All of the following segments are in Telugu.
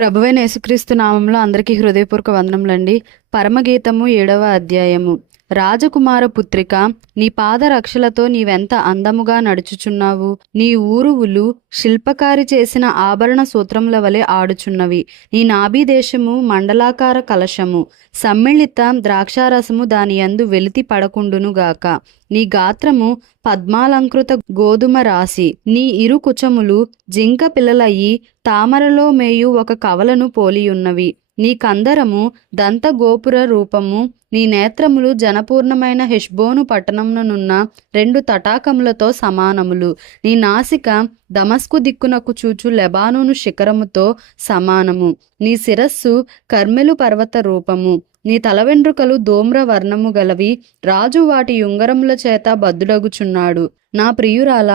ప్రభువైన యేసుక్రీస్తు నామంలో అందరికీ హృదయపూర్వక వందనములండి. పరమగీతము 7వ అధ్యాయము. రాజకుమార పుత్రిక, నీ పాదరక్షలతో నీవెంత అందముగా నడుచుచున్నావు. నీ ఊరువులు శిల్పకారి చేసిన ఆభరణ సూత్రముల వలె ఆడుచున్నవి. నీ నాభిదేశము మండలాకార కలశము, సమ్మిళిత ద్రాక్షారసము దాని యందు వెలితి పడకుండునుగాక. నీ గాత్రము పద్మాలంకృత గోధుమ రాశి, నీ ఇరు కుచములు జింక పిల్లలయ్యి తామరలో మేయు ఒక కవలను పోలియున్నవి. నీ కందరము దంత గోపుర రూపము, నీ నేత్రములు జనపూర్ణమైన హెష్బోను పట్టణమునున్న 2 తటాకములతో సమానములు. నీ నాసిక దమస్కు దిక్కునకు చూచు లెబానోను శిఖరముతో సమానము. నీ శిరస్సు కర్మెలు పర్వత రూపము. నీ తల వెంట్రుకలు ధూమ్ర వర్ణము గలవి. రాజు వాటి ఉంగరముల చేత బద్దుడగుచున్నాడు. నా ప్రియురాల,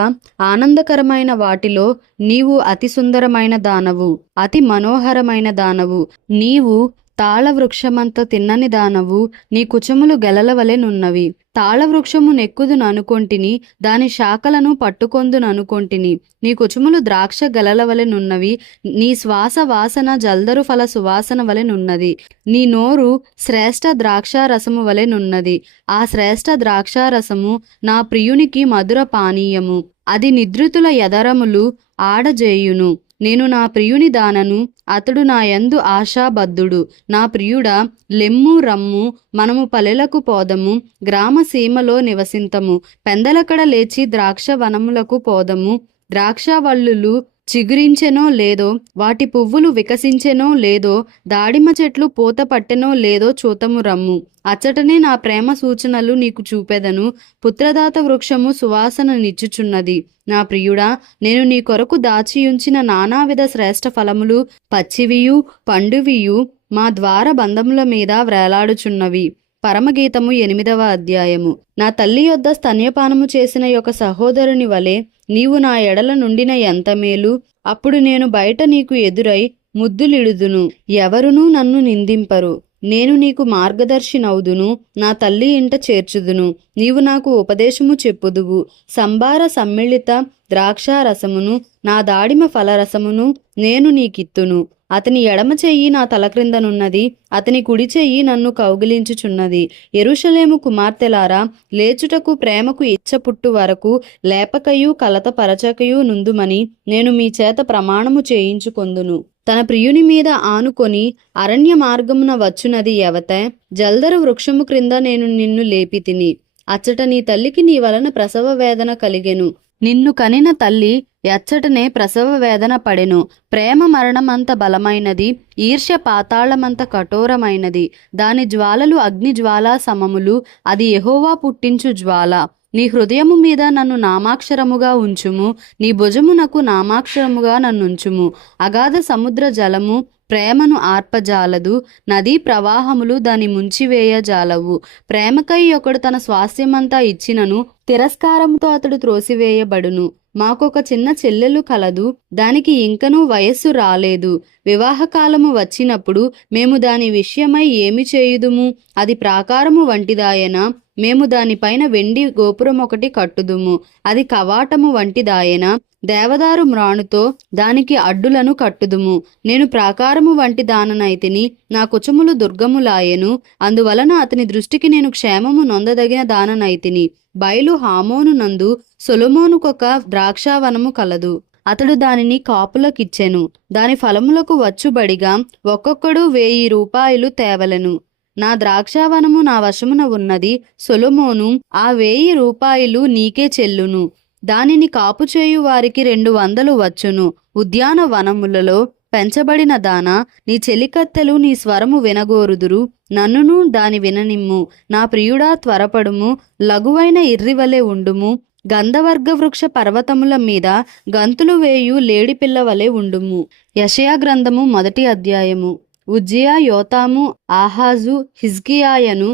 ఆనందకరమైన వాటిలో నీవు అతి సుందరమైన దానవు, అతి మనోహరమైన దానవు. నీవు తాళవృక్షమంత తిన్నని దానవు. నీ కుచములు గెలల వలె నున్నవి. తాళవృక్షము నెక్కుదును అనుకొంటిని, దాని శాఖలను పట్టుకొందును అనుకొంటిని. నీ కుచములు ద్రాక్ష గెలల వలె నున్నవి. నీ శ్వాస వాసన జల్దరు ఫల సువాసన వలె నున్నది. నీ నోరు శ్రేష్ఠ ద్రాక్షారసము వలె నున్నది. ఆ శ్రేష్ఠ ద్రాక్షారసము నా ప్రియునికి మధుర పానీయము. అది నిద్రితుల యదరములు ఆడజేయును. నేను నా ప్రియుని దానను, అతడు నా యందు ఆశాబద్ధుడు. నా ప్రియుడా, లెమ్ము రమ్ము, మనము పల్లెలకు పోదము, గ్రామ సీమలో నివసింతము. పెందలకడ లేచి ద్రాక్ష వనములకు పోదము. ద్రాక్షవల్లులు చిగురించెనో లేదో, వాటి పువ్వులు వికసించెనో లేదో, దాడిమ చెట్లు పూత పట్టెనో లేదో చూతము రమ్ము. అచ్చటనే నా ప్రేమ సూచనలు నీకు చూపెదను. పుత్రదాత వృక్షము సువాసన నిచ్చుచున్నది. నా ప్రియుడా, నేను నీ కొరకు దాచియుంచిన నానావిధ శ్రేష్ఠ ఫలములు పచ్చివియు పండువియు మా ద్వార బంధముల మీద వ్రేలాడుచున్నవి. పరమగీతము 8వ అధ్యాయము. నా తల్లి యొద్ద స్తన్యపానము చేసిన యొక్క సహోదరుని వలె నీవు నా ఎడల నుండిన ఎంత మేలు. అప్పుడు నేను బయట నీకు ఎదురై ముద్దులిడుదును, ఎవరునూ నన్ను నిందింపరు. నేను నీకు మార్గదర్శినవుదును, నా తల్లి ఇంట చేర్చుదును. నీవు నాకు ఉపదేశము చెప్పుదువు. సంబార సమ్మిళిత ద్రాక్షారసమును నా దాడిమ ఫలరసమును నేను నీకిత్తును. అతని ఎడమ చెయ్యి నా తల క్రిందనున్నది, అతని కుడి చెయ్యి నన్ను కౌగిలించుచున్నది. యెరూషలేము కుమార్తెలారా, లేచుటకు ప్రేమకు ఇచ్చ పుట్టు వరకు లేపకయు కలత పరచకయు నుందుమని నేను మీ చేత ప్రమాణము చేయించుకొందును. తన ప్రియుని మీద ఆనుకొని అరణ్య మార్గమున వచ్చునది ఎవతే? జల్దరు వృక్షము క్రింద నేను నిన్ను లేపితిని. అచ్చట నీ తల్లికి నీ వలన ప్రసవ వేదన కలిగెను. నిన్ను కనిన తల్లి ఎచ్చటనే ప్రసవ వేదన పడెను. ప్రేమ మరణమంత బలమైనది, ఈర్ష్య పాతాళమంత కఠోరమైనది. దాని జ్వాలలు అగ్ని జ్వాలా సమములు. అది యెహోవా పుట్టించు జ్వాల. నీ హృదయము మీద నన్ను నామాక్షరముగా ఉంచుము, నీ భుజమునకు నామాక్షరముగా నన్నుంచుము. అగాధ సముద్ర జలము ప్రేమను ఆర్పజాలదు, నదీ ప్రవాహములు దాని ముంచివేయజాలవు. ప్రేమకై ఒకడు తన స్వాస్థ్యమంతా ఇచ్చినను తిరస్కారముతో అతడు త్రోసివేయబడును. మాకొక చిన్న చెల్లెలు కలదు, దానికి ఇంకనూ వయస్సు రాలేదు. వివాహకాలము వచ్చినప్పుడు మేము దాని విషయమై ఏమి చేయుదుము? అది ప్రాకారము వంటిదాయన, మేము దానిపైన వెండి గోపురం ఒకటి కట్టుదుము. అది కవాటము వంటిదాయన, దేవదారు మ్రాణుతో దానికి అడ్డులను కట్టుదుము. నేను ప్రాకారము వంటి దాననైతిని, నా కుచములు దుర్గములాయెను. అందువలన అతని దృష్టికి నేను క్షేమము నొందదగిన దాననైతిని. బయలు హామోను నందు సొలొమోనుకొక ద్రాక్షావనము కలదు. అతడు దానిని కాపులకిచ్చెను. దాని ఫలములకు వచ్చుబడిగా ఒక్కొక్కడు 1000 రూపాయలు తేవలెను. నా ద్రాక్షావనము నా వశమున ఉన్నది. సొలొమోను ఆ 1000 రూపాయలు నీకే చెల్లును. దానిని కాపు చేయు వారికి 200 వచ్చును. ఉద్యాన వనములలో పెంచబడిన దాన, నీ చెలికత్తెలు నీ స్వరము వినగోరుదురు. నన్నును దాని విననిమ్ము. నా ప్రియుడా, త్వరపడుము, లఘువైన ఇర్రివలె ఉండుము. గంధవర్గ వృక్ష పర్వతముల మీద గంతులు వేయు లేడిపిల్ల వలె ఉండుము. యెషయా గ్రంథము 1వ అధ్యాయము. ఉజ్జియా, యోతాము, ఆహాజు, హిజ్కియాయను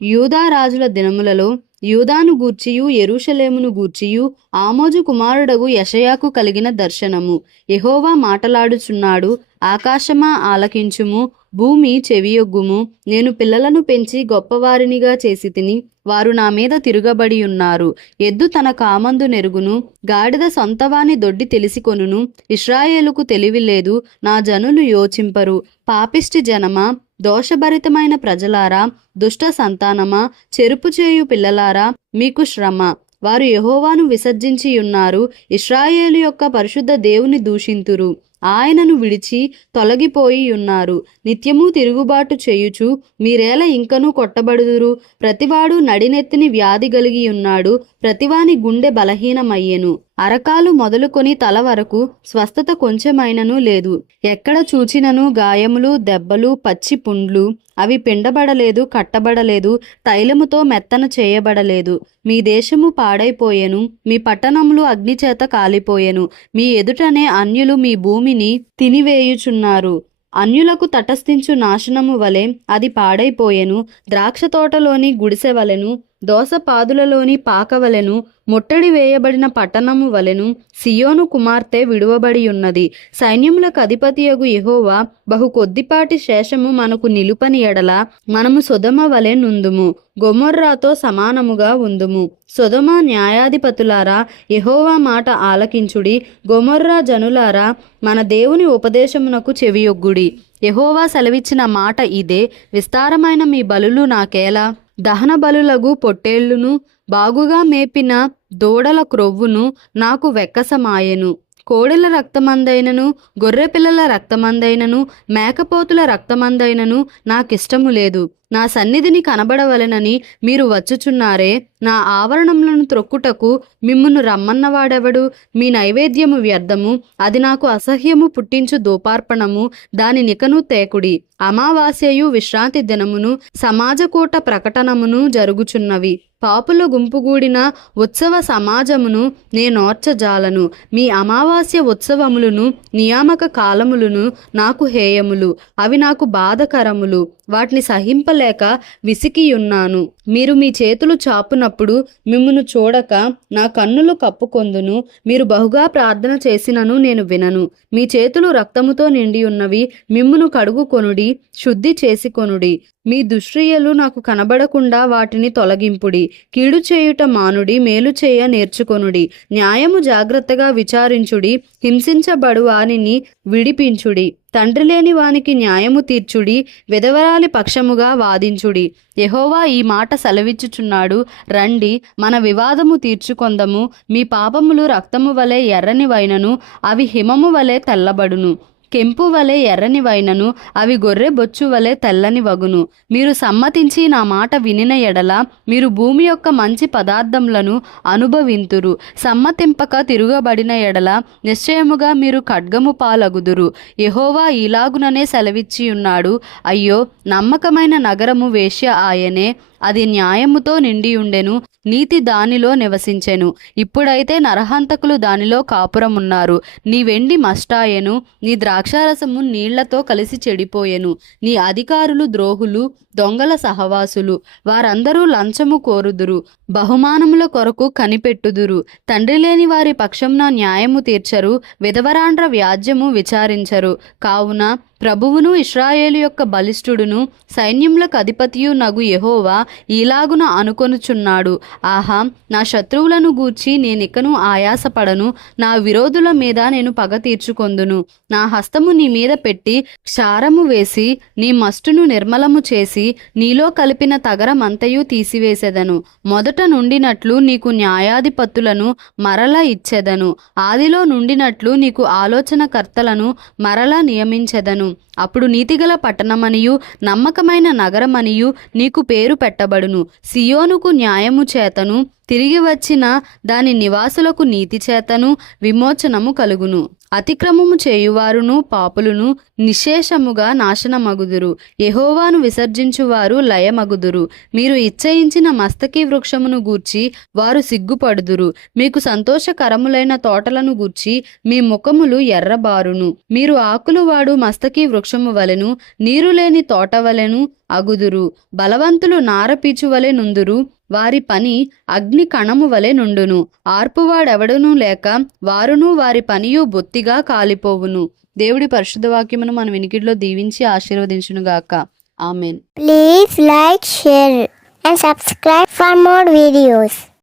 యూదా రాజుల దినములలో యూదాను గూర్చియు యెరూషలేమును గూర్చియు ఆమోజు కుమారుడగు యెషయాకు కలిగిన దర్శనము. యెహోవా మాటలాడుచున్నాడు. ఆకాశమా ఆలకించుము, భూమి చెవియొగ్గుము. నేను పిల్లలను పెంచి గొప్పవారినిగా చేసి తిని వారు నా మీద తిరుగబడి ఉన్నారు. ఎద్దు తన కామందు నెరుగును, గాడిద సొంతవాని దొడ్డి తెలిసికొనును. ఇశ్రాయేలుకు తెలివి లేదు, నా జనులు యోచింపరు. పాపిష్టి జనమా, దోషభరితమైన ప్రజలారా, దుష్ట సంతానమా, చెరుపు చేయు పిల్లలారా, మీకు శ్రమ. వారు యెహోవాను విసర్జించి ఉన్నారు, ఇశ్రాయేలు యొక్క పరిశుద్ధ దేవుని దూషింతురు. ఆయనను విడిచి తొలగిపోయి ఉన్నారు. నిత్యము తిరుగుబాటు చేయుచు మీరేలా ఇంకనూ కొట్టబడుదురు. ప్రతివాడు నడినెత్తిని వ్యాధి కలిగి ఉన్నాడు, ప్రతివాని గుండె బలహీనమయ్యెను. అరకాలు మొదలుకొని తల వరకు స్వస్థత కొంచెమైనను లేదు. ఎక్కడ చూచినను గాయములు, దెబ్బలు, పచ్చి పుండ్లు. అవి పిండబడలేదు, కట్టబడలేదు, తైలముతో మెత్తన చేయబడలేదు. మీ దేశము పాడైపోయెను, మీ పట్టణములు అగ్నిచేత కాలిపోయెను. మీ ఎదుటనే అన్యులు మీ భూమిని తినివేయుచున్నారు. అన్యులకు తటస్థించు నాశనము వలె అది పాడైపోయెను. ద్రాక్ష తోటలోని గుడిసె వలెను, దోసపాదులలోని పాకవలెను, ముట్టడి వేయబడిన పట్టణము వలెను సియోను కుమార్తె విడువబడి ఉన్నది. సైన్యములకు అధిపతియగు యెహోవా బహు కొద్దిపాటి శేషము మనకు నిలుపని ఎడల మనము సొదొమ వలె నుందుము, గొమొర్రాతో సమానముగా ఉందుము. సొదొమ న్యాయాధిపతులారా, యెహోవా మాట ఆలకించుడి. గొమొర్రా జనులారా, మన దేవుని ఉపదేశమునకు చెవియొగ్గుడి. యెహోవా సెలవిచ్చిన మాట ఇదే. విస్తారమైన మీ బలులు నాకేలా? దహన బలులగు పొట్టేళ్లును, బాగుగా మేపిన దూడల క్రొవ్వును నాకు వెక్కసమాయెను. కోడెల రక్తమందైనను, గొర్రెపిల్లల రక్తమందైనను, మేకపోతుల రక్తమందైనను నాకిష్టము లేదు. నా సన్నిధిని కనబడవలెనని మీరు వచ్చుచున్నారే. నా ఆవరణములను త్రొక్కుటకు మిమ్మును రమ్మన్నవాడెవడు? మీ నైవేద్యము వ్యర్థము, అది నాకు అసహ్యము పుట్టించు దోపార్పణము, దాని నికను తేకుడి. అమావాస్యయు విశ్రాంతి దినమును సమాజకూట ప్రకటనమును జరుగుచున్నవి. పాపుల గుంపుగూడిన ఉత్సవ సమాజమును నేనోర్చజాలను. మీ అమావాస్య ఉత్సవములను నియామక కాలములను నాకు హేయములు, అవి నాకు బాధకరములు. వాటిని సహింపలేక విసికియున్నాను. మీరు మీ చేతులు చాపునప్పుడు మిమ్మును చూడక నా కన్నులు కప్పుకొందును. మీరు బహుగా ప్రార్థన చేసినను నేను వినను. మీ చేతులు రక్తముతో నిండి ఉన్నవి, మిమ్మును కడుగుకొనుడి, శుద్ధి చేసుకొనుడి. మీ దుష్క్రియలు నాకు కనబడకుండా వాటిని తొలగింపుడి. కీడు చేయుట మానుడి, మేలు చేయ నేర్చుకొనుడి. న్యాయము జాగ్రత్తగా విచారించుడి, హింసించబడు వానిని విడిపించుడి. తండ్రి లేని వానికి న్యాయము తీర్చుడి, విధవరాలి పక్షముగా వాదించుడి. యెహోవా ఈ మాట సెలవిచ్చుచున్నాడు, రండి, మన వివాదము తీర్చుకొందము. మీ పాపములు రక్తము వలె ఎర్రనివైనను అవి హిమము వలె తెల్లబడును. కెంపు వలె ఎర్రనివైనను అవి గొర్రె బొచ్చు వలె తెల్లని వగును. మీరు సమ్మతించి నా మాట వినిన ఎడల మీరు భూమి యొక్క మంచి పదార్థములను అనుభవింతురు. సమ్మతింపక తిరుగబడిన ఎడల నిశ్చయముగా మీరు ఖడ్గము పాలగుదురు. యెహోవా ఇలాగుననే సెలవిచ్చి ఉన్నాడు, అయ్యో, నమ్మకమైన నగరము వేశ్య ఆయనే. అది న్యాయముతో నిండియుండెను, నీతి దానిలో నివసించెను. ఇప్పుడైతే నరహంతకులు దానిలో కాపురమున్నారు. నీ వెండి మష్టాయెను, నీ ద్రాక్షారసము నీళ్లతో కలిసి చెడిపోయెను. నీ అధికారులు ద్రోహులు, దొంగల సహవాసులు. వారందరూ లంచము కోరుదురు, బహుమానముల కొరకు కనిపెట్టుదురు. తండ్రి లేని వారి పక్షంన న్యాయము తీర్చరు, విధవరాండ్ర వ్యాజ్యము విచారించరు. కావున ప్రభువును ఇశ్రాయేలు యొక్క బలిష్ఠుడును సైన్యములకు అధిపతియు నగు యెహోవా ఈలాగున అనుకొనుచున్నాడు, ఆహా, నా శత్రువులను గూర్చి నేనికను ఆయాసపడను. నా విరోధుల మీద నేను పగ తీర్చుకొందును. నా హస్తము నీ మీద పెట్టి క్షారము వేసి నీ మస్టును నిర్మలము చేసి నీలో కలిపిన తగరమంతయు తీసివేసెదను. మొదట నుండినట్లు నీకు న్యాయాధిపతులను మరల ఇచ్చెదను. ఆదిలో నుండినట్లు నీకు ఆలోచనకర్తలను మరల నియమించెదను. అప్పుడు నీతిగల పట్టణమనియు నమ్మకమైన నగరమనియు నీకు పేరు పెట్టబడును. సియోనుకు న్యాయము చేతను, తిరిగి వచ్చిన దాని నివాసులకు నీతి చేతను విమోచనము కలుగును. అతిక్రమము చేయువారును పాపులను నిశేషముగా నాశనమగుదురు. యెహోవాను విసర్జించువారు లయమగుదురు. మీరు ఇచ్చయించిన మస్తకి వృక్షమును గూర్చి వారు సిగ్గుపడుదురు. మీకు సంతోషకరములైన తోటలను గూర్చి మీ ముఖములు ఎర్రబారును. మీరు ఆకులు వాడు మస్తకి వృక్షము వలెను, నీరు లేని తోట వలెను అగుదురు. బలవంతులు నారపీచు వలె నుందురు, వారి పని అగ్ని కణము వలె నుండును. ఆర్పువాడెవడనూ లేక వారును వారి పనియు బొత్తిగా కాలిపోవును. దేవుడి పరిశుద్ధ వాక్యమును మన వినికిడిలో దీవించి ఆశీర్వదించునుగాక. Amen. Please like, share and subscribe for more videos.